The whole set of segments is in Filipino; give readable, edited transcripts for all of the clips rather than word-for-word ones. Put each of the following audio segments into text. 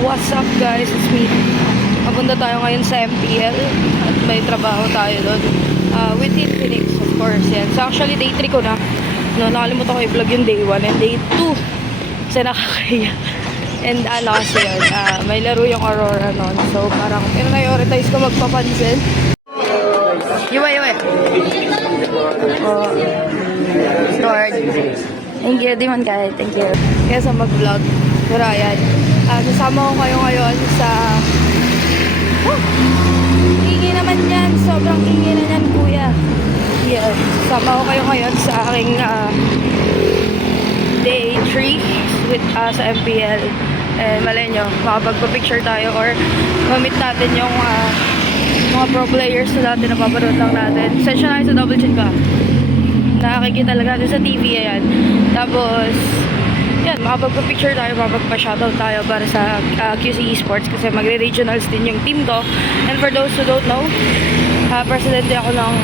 What's up guys? It's me. Papunta tayo ngayon sa MPL at may trabaho tayo doon. With Team Phoenix, of course. Yan. So actually day 3 ko na. No, nakalimutan ko i-vlog yung day 1 and day 2. Kasi nakakaya. And kasi yun, may laro yung Aurora noon. So parang prioritize ko magpapansin. Yuwa. Oh. Lord. Thank you, Dimon Kai. Thank you. Kaya sa mag-vlog. Pero ayan. Sasama ko kayo ngayon sa... Ingi naman yan. Sobrang ingi na yan, kuya. Yes. Sasama ko kayo ngayon sa aking day 3 with, sa MPL. Malay nyo, makapagpa-picture tayo or mamit natin yung mga pro players na dati napapanood lang natin. Session tayo sa double chin ka. Nakakikita talaga natin sa TV, ayan. Tapos... yan, makapagpa-picture tayo, makapagpa-shoutout tayo para sa QC Esports kasi magre-regionals din yung team ko. And for those who don't know, presidente ako ng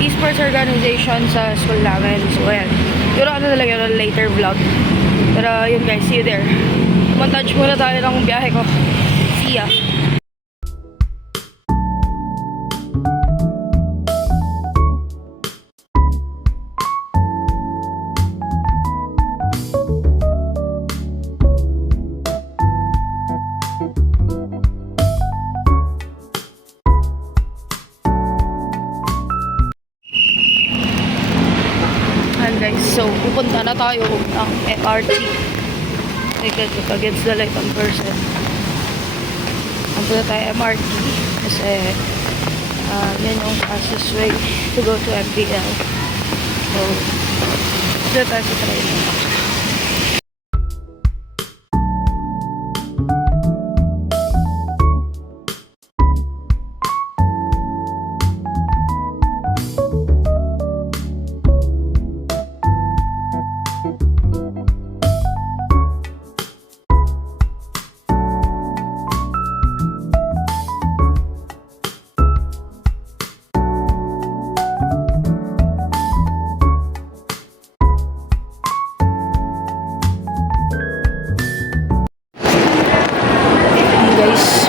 esports organization sa school namin. So, ayan. Pero ano talaga yun, later vlog. Pero yun guys, see you there. Montage muna tayo ng biyahe ko. See ya! Guys, so pupunta na tayo ng MRT against the light on person. Pupunta tayo MRT kasi yan yung fastest way to go to MPL. So dito tayo sa train.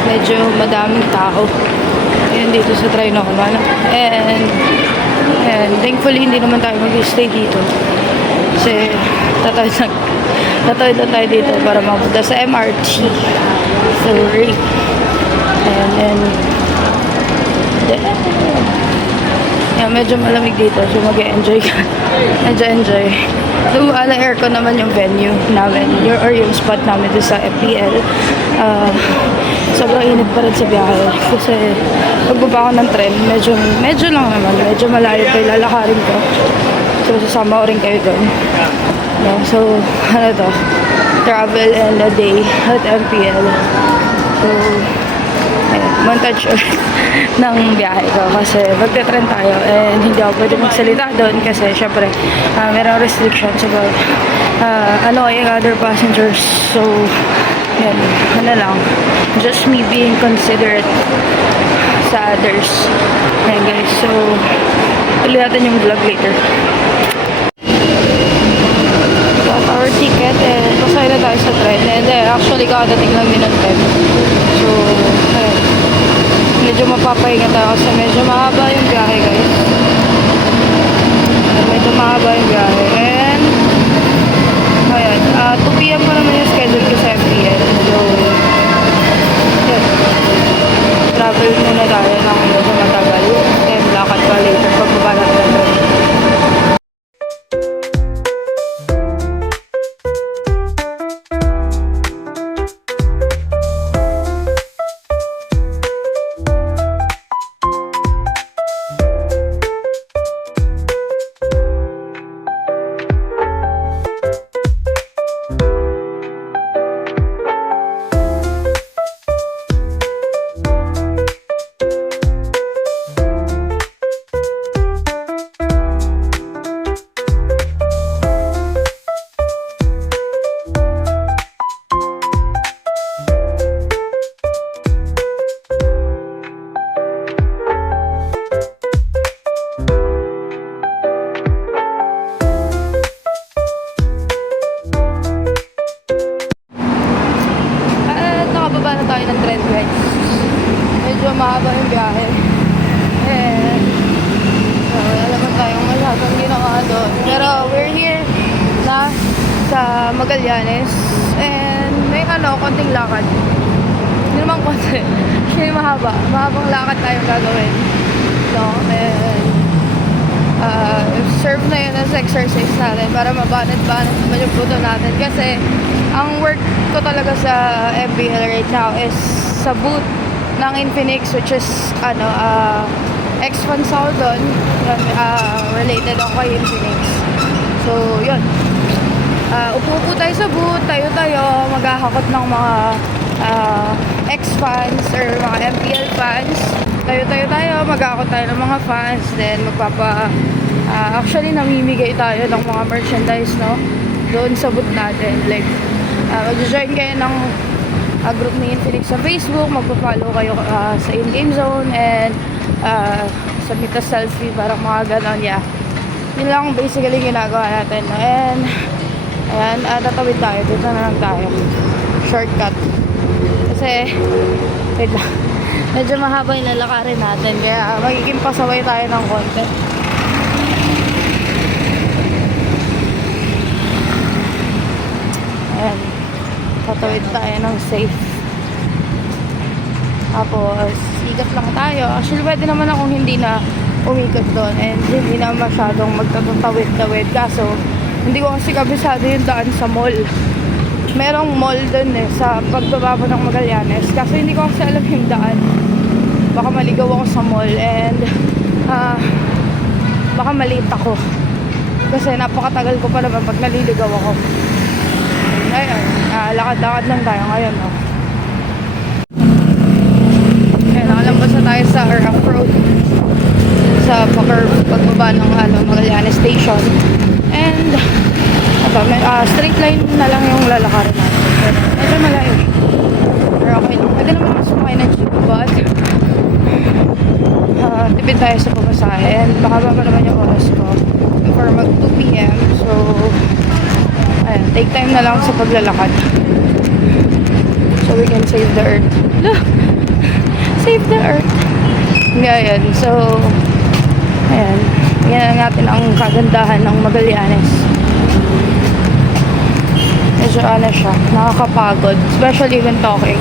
Medyo madaming tao ayun dito sa Trinoma and thankfully hindi naman tayo mag-stay dito kasi tatawid na tayo dito para mapunta sa MRT sorry and then yeah, medyo malamig dito so mag-enjoy ka enjoy so aircon naman yung venue namin or yung spot namin dito sa FPL sobrang init pa rin sa biyahe kasi pagbaba ko ng tren medyo lang naman medyo malayo pa ilalakarin ko so sasama ko rin kayo doon so ano to travel and a day at MPL so ayun, montage ng biyahe ko kasi magte-tren tayo and hindi ako pwede magsalita doon kasi syempre merong restrictions about annoying other passengers so yan, ano lang just me being considerate sa others yan guys so tuloy natin yung vlog later. Got our ticket and pasay na tayo sa train and actually kakadating lang din ng tren so ayun medyo mapapahinga tayo kasi medyo mahaba yung biyahe guys medyo mahaba yung biyahe and ayan 2 PM pa naman yung schedule ko sa MPL so yun travel muna tayo ng medyo matagal and lakad pa later pagbaba natin ng mahaba yung biyahe. And wala naman tayong masyadong ginawa doon. Pero we're here na sa Magallanes. And may konting lakad. Hindi naman konti. Hindi mahaba. Mahabang lakad tayong gagawin. No? And serve na yun as exercise natin para mabanat-banat naman yung puto natin. Kasi ang work ko talaga sa MBL right now is sa booth ng Infinix, which is X-Console doon. Related ako kay Infinix. So, yun. Upo tayo sa booth, tayo maghahakot ng mga X-fans or mga MPL fans. Tayo, maghahakot tayo ng mga fans. Then, actually, namimigay tayo ng mga merchandise, no? Doon sa booth natin. Like, mag-join kayo ng group ni Infinix sa Facebook, magpa-follow kayo sa in-game zone, and submit a selfie, parang mga ganon, yeah. Yun lang basically ginagawa natin, no? And ayan, tatawid tayo, dito na lang tayo, shortcut kasi wait lang, medyo mahaba yung lalakarin natin, kaya magiging pasaway tayo ng konti. Ayan, tatawid tayo ng safe. Tapos, ikot lang tayo. Actually, pwede naman akong hindi na umikot doon and hindi na masyadong magtatawid-tawid. Kaso, hindi ko kasi kabisado yung daan sa mall. Merong mall doon sa pagbaba ng Magallanes. Kaso, hindi ko kasi alam yung daan. Baka maligaw ako sa mall and baka malate ako. Kasi napakatagal ko pa naman pag naliligaw ako. Ayun, lakad-lakad lang tayo ngayon, no? Ayun, nakalambas na tayo sa Rock Road sa pagbaba ng Magallanes Station. And straight line na lang yung lalakarin natin. Pero medyo malayo. Pero okay lang. Pwede naman ako sumakay ng jeep, but tipid tayo sa pamasahe. And baka ba naman yung oras ko before mag 2 PM. So, ayan, take time na lang sa paglalakad. So we can save the earth. Look! Save the earth! Ngayon, so ayan, yan natin ang kagandahan ng Magallanes. Medyo siya, nakakapagod, especially when talking.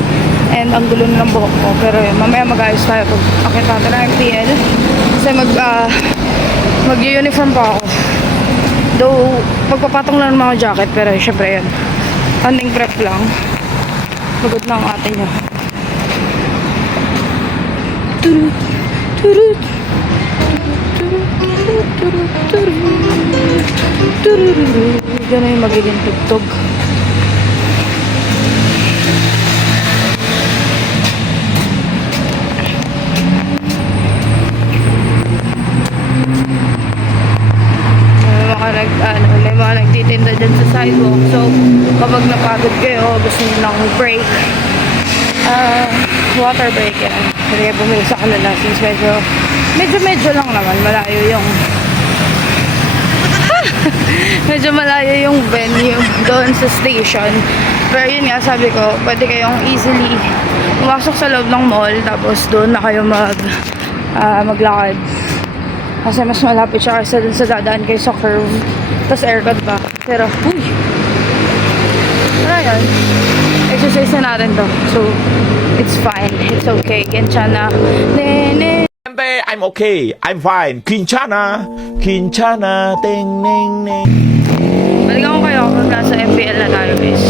And ang gulo ng buhok ko. Pero yun, mamaya mag-ayos tayo pag akit natin ng MPL. Kasi mag-uniform pa ako. Though, pagpapatong lang ng mga jacket, pero syempre yun. Handing prep lang. Pagod na ang atin nyo. Turut, turut, turut, turut, turut, turut. Ganun yung magiging tugtog. May mga nagtitinda dyan sa sidewalk. So, kapag napagod kayo, gusto nyo ng break, water break yan. Kaya bumili sa kanila since medyo lang naman. Malayo yung medyo malayo yung venue doon sa station. Pero yun nga, sabi ko, pwede kayong easily pumasok sa loob ng mall, tapos doon na kayo maglakad. Kasi mas malapit siya kasi dun sa dadaan kayo sa curve. Tapos aircon pa. Pero, uy! Wala yan. Exercise na natin to. So, it's fine. It's okay. Kenchana. Nene. I'm okay. I'm fine. Quinchana. Quinchana. Ting, ning, ning. Balikan ko kayo kung nasa MPL na tayo, guys.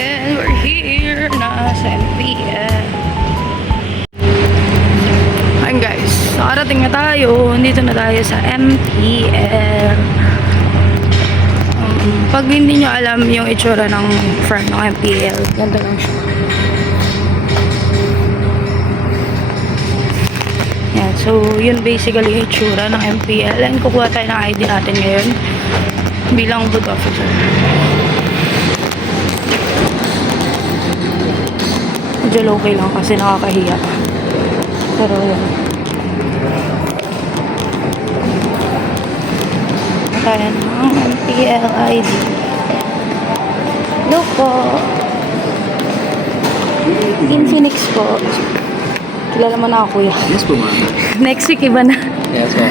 And we're here na sa MPL. Ayun guys, nakarating na tayo. Dito na tayo sa MPL. Pag hindi nyo alam yung itsura ng front ng MPL, ganda lang siya. Yan, so yun basically yung itsura ng MPL. And kukuha tayo ng ID natin ngayon bilang booth officer. Medyo low-key lang kasi nakakahiya. Pero yun. Tayo ng MPL ID. Hello po. Infinix po. Kilala mo na ako, kuya. Yes po, ma'am. Next week, iba na. Yes po.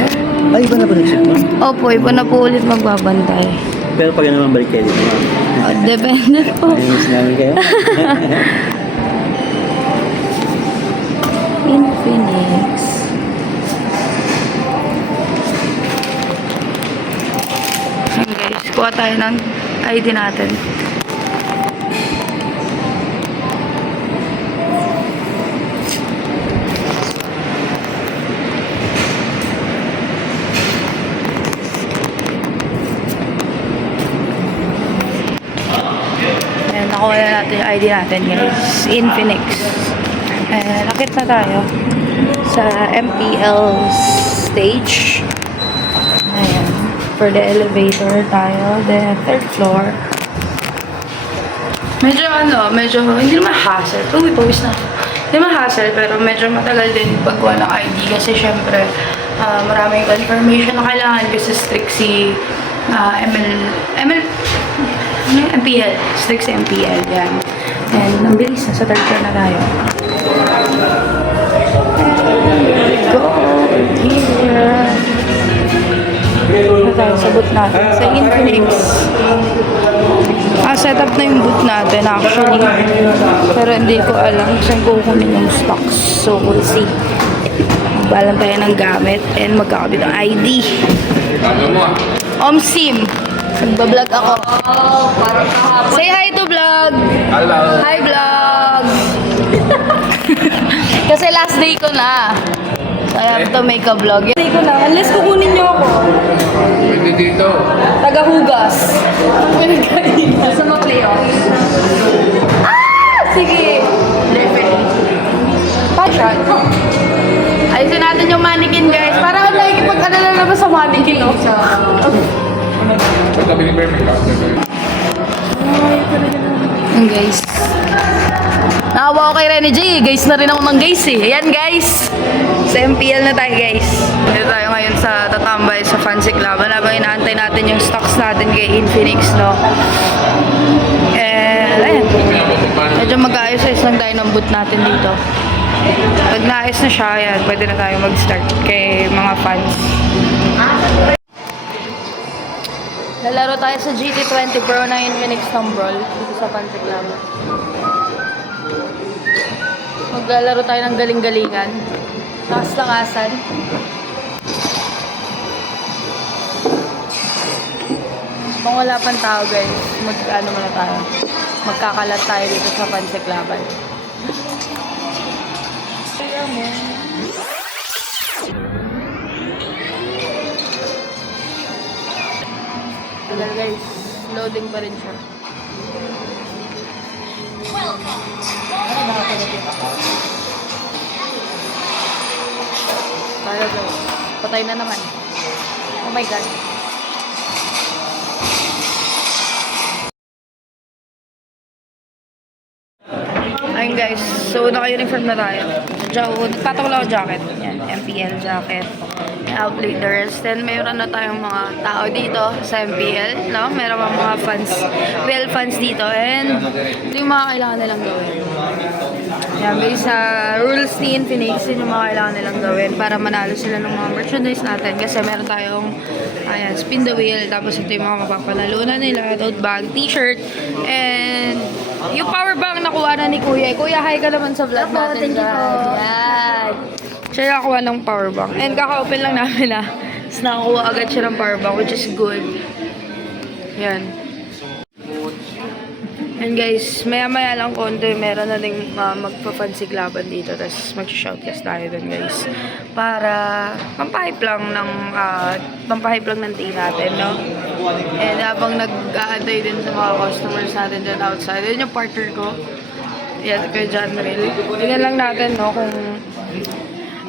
Ay, iba na ba next week, ma'am? Opo, iba na po ulit magbabantay. Pero pag naman balik kayo dito, ma'am. Depende po. Ayos namin kayo. Infinix. Ayan guys, kuha tayo ng ID natin. Ayan, nakuha na natin yung ID natin guys. Infinix. Ayan, nakit na tayo sa MPL stage. Ayan. For the elevator tayo. The third floor. Medyo hindi naman hassle. Pawis na. Hindi naman hassle, pero medyo matagal din pagkuha ng ID. Kasi syempre, maraming confirmation na kailangan kasi strict si MPL. Strict si MPL. Yan. And ang bilis na. Sa third floor na tayo. Go here. Na tayo sa booth natin. Sa Infinix. Set up na yung booth natin actually. Pero hindi ko alam kung saan kukunin yung stocks. So we'll see. Magbalan tayo ng gamit and magkakabit ng ID. Sim. Nagbablog ako. Say hi to vlog. Hello. Hi vlog. Kasi last day ko na. So I have to make a vlog. Last day ko na. Unless kukunin niyo ako. Pwede dito. Tagahugas. Sa mga playoff. Sige. Passion. Ayusin natin yung mannequin guys. Para like pag-alala naman sa mannequin. No? Ayan guys. Nakawa ko kay Rene J. Guys na rin ako ng guys eh. Ayan guys. Sa MPL na tayo guys. Dito tayo ngayon sa tatambay sa Fancy Club. Habang inaantay natin yung stocks natin kay Infinix, no? And ayan. Medyo mag-ayos-ayos lang tayo ng boot natin dito. Pag naayos na siya, ayan, pwede na tayo mag-start kay mga fans. Lalaro tayo sa GT20 Pro na Infinix Tumbrol dito sa Fancy Club. Maglalaro tayo ng galing-galingan. Takas-takasan. Kung wala pang tao guys, mag-ano muna tayo. Magkakalat tayo dito sa Fancy Cluban. Tagal guys, loading pa rin siya. Tayo guys, patay na naman. Oh my god. Ayun guys, so naka-uniform na tayo. Patok lang ako jacket. Yan, MPL jacket. Outlet the rest. Then mayroon na tayong mga tao dito sa MPL. No? Meron mga fans, real fans dito. And ito yung mga kailangan nilang gawin. Yan, based sa rules ni Infinix, yun yung mga kailangan nilang gawin para manalo sila ng mga merchandise natin. Kasi meron tayong ayan, spin the wheel. Tapos ito yung mga mapapanalunan nila. Tote bag, t-shirt, and yung power bank nakuha na ni Kuya. Kuya, hi ka naman sa vlog natin. Thank you po. Yan. Siya nakakuha ng power bank. And kaka-open lang namin na. Tapos nakakuha agad siya ng power bank, which is good. Yan. And guys, maya-maya lang konti, meron na ding magpa-fancy laban dito. Tapos mag-shoutcast tayo dun guys. Para pampahype lang ng day natin, no? And habang nag-aantay din sa mga customers natin dyan outside. Yun yung partner ko. Yan, kay John Ril. Tingnan lang natin, no, kung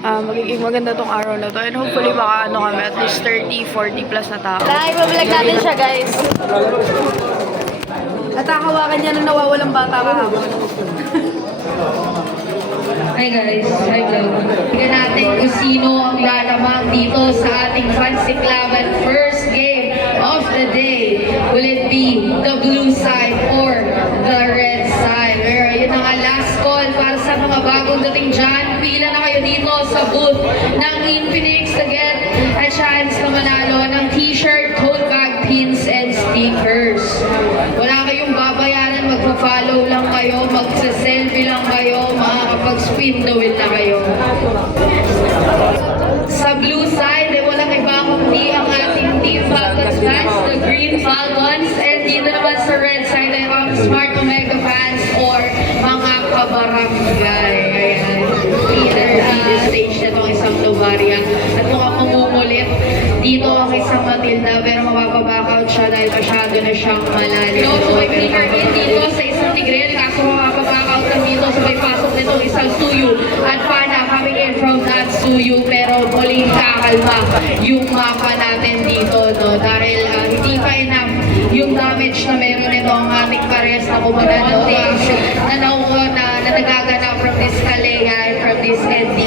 magiging maganda tong araw na to. And hopefully baka kami, at least 30-40 plus na tao. Ipa-vlog natin siya guys. Natakawakan niya na nawawalang bata kahapon. Hi guys, hi vlog. Tingnan natin kung sino ang lalamang dito sa ating Fancy Cluban first game of the day. Will it be the blue side or bagong dating dyan, pila na kayo dito sa booth ng Infinix to get a chance na manalo ng t-shirt, tote bag, pins, and stickers. Wala kayong babayaran, magpa-follow lang kayo, magsa-selfie lang kayo, makakapag-spin the wheel na kayo. Sa blue side, walang iba kundi ang ating Team Falcons fans, the Green Falcons, and dito naman sa red side ay ang Smart Omega fans or mga kabarangay. Ayan. Stage na itong isang Novaria. At mukhang mamumulit dito ang isang Matilda, pero mapapabackout siya dahil masyado na siyang malalim. So, may flicker in dito sa isang Tigrel, kaso mapapabackout lang dito sa may pasok nitong isang Suyu. At Pana coming in from that Suyu, pero muling kakalma yung mapa natin dito, no? Dahil hindi pa enough yung damage na meron nito ang ating parehas na kumunano na nagaganap from this Kalea and from this ND.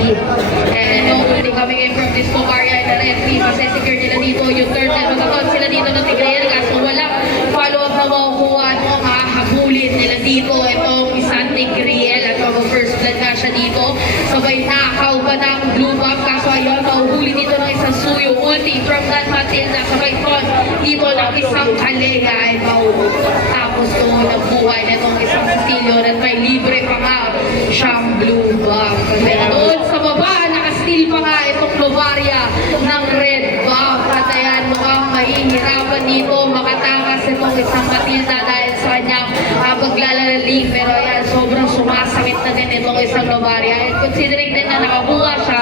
And hopefully coming in from this Novaria and ND, masesecure nila dito yung turtle. Magkakaroon sila dito ng Tigreal, kaso walang follow-up na makukuha at makahabulin nila dito itong isang Tigreal at mag-first blood na siya dito. Sabay nakaw pa ng blue buff, kaso ayun, mahuhuli dito ng isang Suyo ulti from that Matilda. Sabay ton dito ng isang Kalea ay mahuhuli. Tapos doon ang buhay na itong isang Cecilio at may libre pa nga siyang blue buff. Kasi doon sa baba, nakasteal pa nga itong Novaria ng red buff. At ayan, mukhang mahihirapan dito makatakas itong isang Matilda dahil sa kanyang paglalaling. Pero ayan, sobrang sumasakit na din itong isang Novaria. And considering din na nakakuha siya,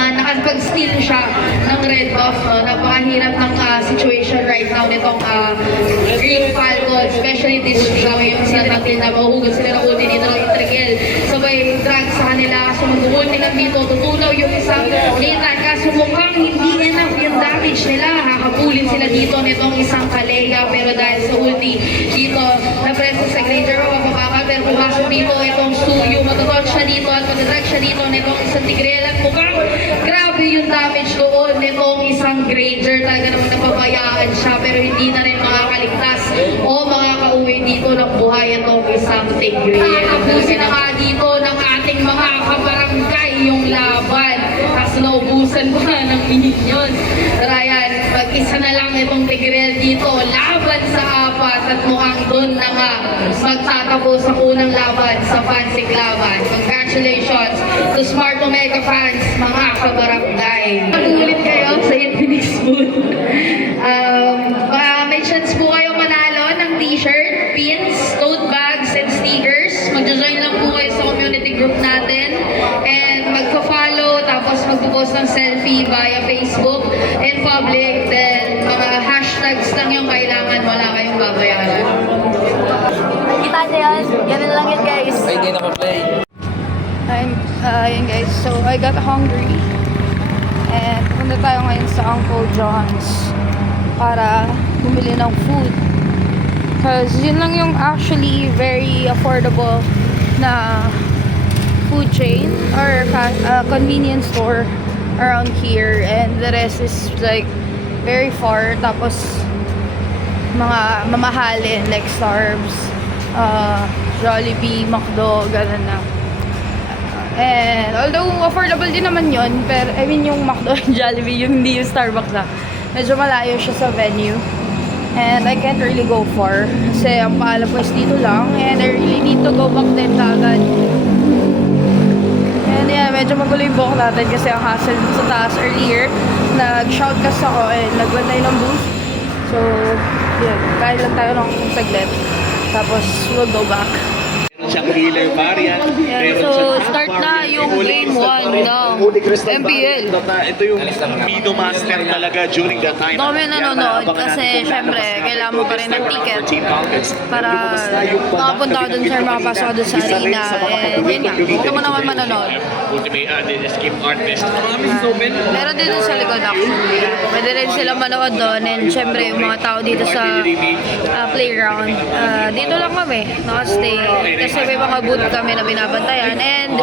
nakapag-steal siya ng red buff, napakahirap ng situation right now nitong Green Falcon, especially this game yung sila natin na mahuhugot sila ng ulti dito ng Intrigel. Sabay drag sa kanila, kaso mag-ulti lang dito, tutunaw yung isang Nathan, kaso mukhang hindi enough yung damage nila, hakapulin sila dito nitong isang Kalea, pero dahil sa ulti dito, na-press sa Granger, mapapakal, pero pumasok dito itong Suyo, matutol siya dito at mag-drag siya dito nitong isang Tigrel at mukhang grabe yung damage doon nitong isang Granger. Talaga naman napabayaan siya pero hindi na rin makakaligtas o makakauwi dito ng buhay itong isang Tigreal. Tapusin na nga dito ng ating mga kabarangay yung laban. Tapos naubusan pa ng minions. Pero ayan, mag-isa na lang itong Tigreal dito. Laban sa apat at mukhang doon na nga magtatapos ang unang laban sa Fancy Laban. Congratulations to Smart Omega fans, mga kabarangay. Nagulit kayo sa Infinix booth. May chance po kayo manalo ng t-shirt, pins, tote bags, and stickers. Mag-join lang po kayo sa community group natin and magpa-follow tapos magpo-post ng selfie via Facebook in public. Then mga hashtags lang yung kailangan, wala kayong babayaran. Kita niyo yan. Ganun lang yun, guys. Ayun guys, so I got hungry and punta tayo ngayon sa Uncle John's para bumili ng food because yun lang yung actually very affordable na food chain or convenience store around here, and the rest is like very far, tapos mga mamahalin like Starbucks, Jollibee, McDo, ganun na. And although affordable din naman yun, pero I mean yung McDo and Jollibee, yung hindi yung Starbucks na. Medyo malayo siya sa venue. And I can't really go far. Kasi ang paalam ko is dito lang. And I really need to go back din kagad. And yeah, medyo magulo yung buhok natin kasi ang hassle sa taas earlier. Nag-shoutcast ako and nagbantay ng booth. So, yun. Kain lang tayo ng saglit. Tapos, we'll go back. Siyang healer variant. Yeah, so start na yung game 1 ng MPL. Ito yung Mido Master talaga during that time. Dami nanonood kasi syempre kailangan mo pa rin ng ticket para makapunta ka dun sir, makapasok ka dun sa arena. And yun nga, huwag ka mo naman manonood. Ultimate escape artist. Meron din dun sa likod actually. Pwede rin sila manood doon, and syempre yung mga tao dito sa playground. Dito lang kami, nakastay. Kasi Kasi may mga booth kami na binabantayan. And,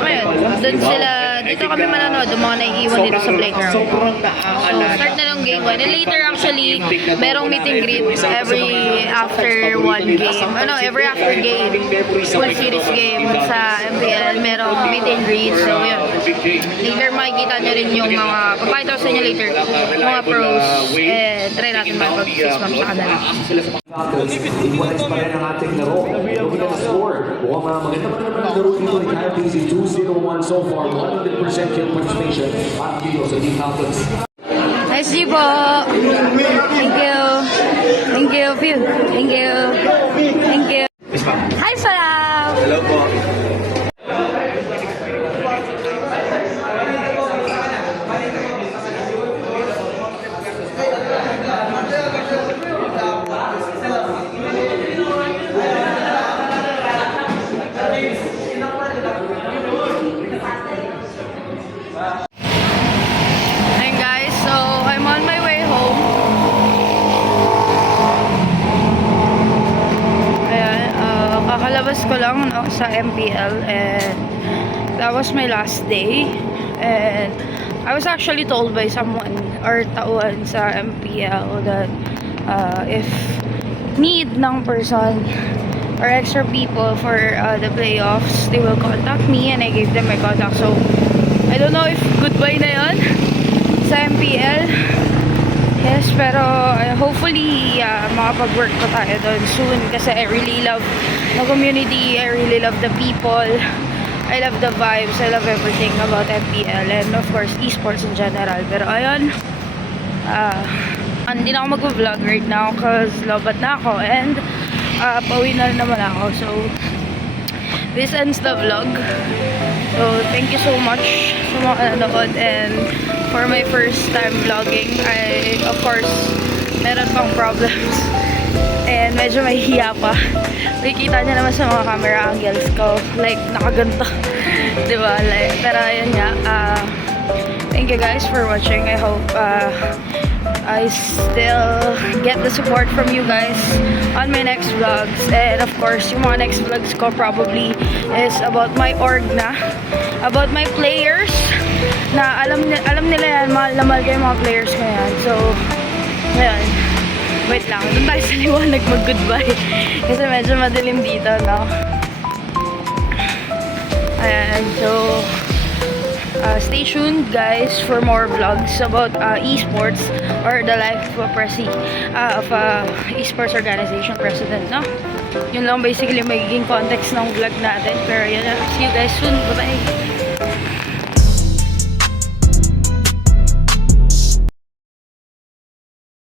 ayun, doon sila, dito kami manonood, yung mga naiiwan dito sa playground. So, start na ng game 1. And later, actually, merong meet and greet every after one game. Every after game. Full series game sa MPL, merong meet and greet. So, yun. Later, makikita nyo rin yung mga, papakita ko sa inyo later, yung mga pros. And try natin makipag-face map sa kanila. Iwalis pa rin ang ating laro. Looking at the score. Mukhang maganda pa naman ang laro dito ni Kyle Casey. 2-0-1 so far. 100% kill participation at dito sa Team Falcons. Nice G po! Thank you! Thank you, Phil! Thank you! Thank you! Hi, Salam! Hello po. Ayun guys, so I'm on my way home. Ayan, kakalabas ko lang sa MPL and that was my last day. And I was actually told by someone or tauhan sa MPL that if need ng person or extra people for the playoffs, they will contact me and I gave them my contact. So I don't know if goodbye na yun sa MPL. Yes, pero hopefully makapag-work pa tayo doon soon kasi I really love the community, I really love the people, I love the vibes, I love everything about MPL and of course esports in general. Pero ayun, hindi na ako mag-vlog right now because lobat na ako and pauwi na naman ako. So this ends the vlog. So thank you so much sa mga nanood and for my first time vlogging, I of course meron pang problems and medyo mahihiya pa. Nakikita niyo naman sa mga camera angles ko, like nakaganto. Diba? Like, pero ayun nga, thank you guys for watching. I hope I still get the support from you guys on my next vlogs. And of course, yung mga next vlogs ko probably is about my org na, about my players na alam nila yan, mahal na mahal ko yung mga players ko yan. So, ayun. Wait lang, doon tayo sa liwanag mag-goodbye. Kasi medyo madilim dito, no? Ayan, so stay tuned guys for more vlogs about esports or the life of a esports organization president, no? Yun lang basically magiging context ng vlog natin. Pero yun na, see you guys soon, bye bye.